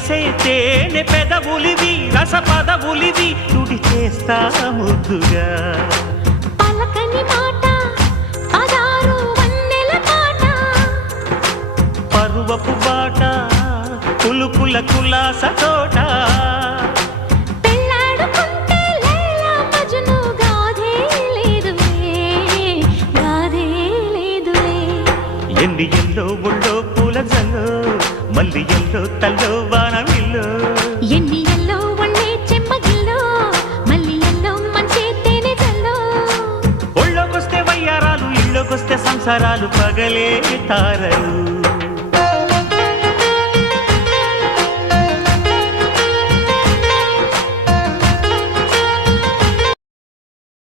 చేసే తేనె పెదవులివి రస పదవులివి తుడి చేస్తా ముద్దుగా పలకని మాట పదారు వన్నెల పాట పరువపు బాట కులుకుల కులాస తోట పెళ్ళాడుకుంటే లైలా మజ్ను గాథే లేదులే ఎన్ని ఎల్లో ఒళ్ళో పూల జల్లో మల్లి ఎల్లో తల్లో వానవిల్లో ఎన్ని ఎల్లో ఒళ్ళే చెమ్మగిల్లో మల్లి ఎల్లో మంచి తేనె జల్లో ఒళ్ళోకొస్తే వయ్యారాలు ఇళ్ళోకొస్తే సంసారాలు పగలే తారలు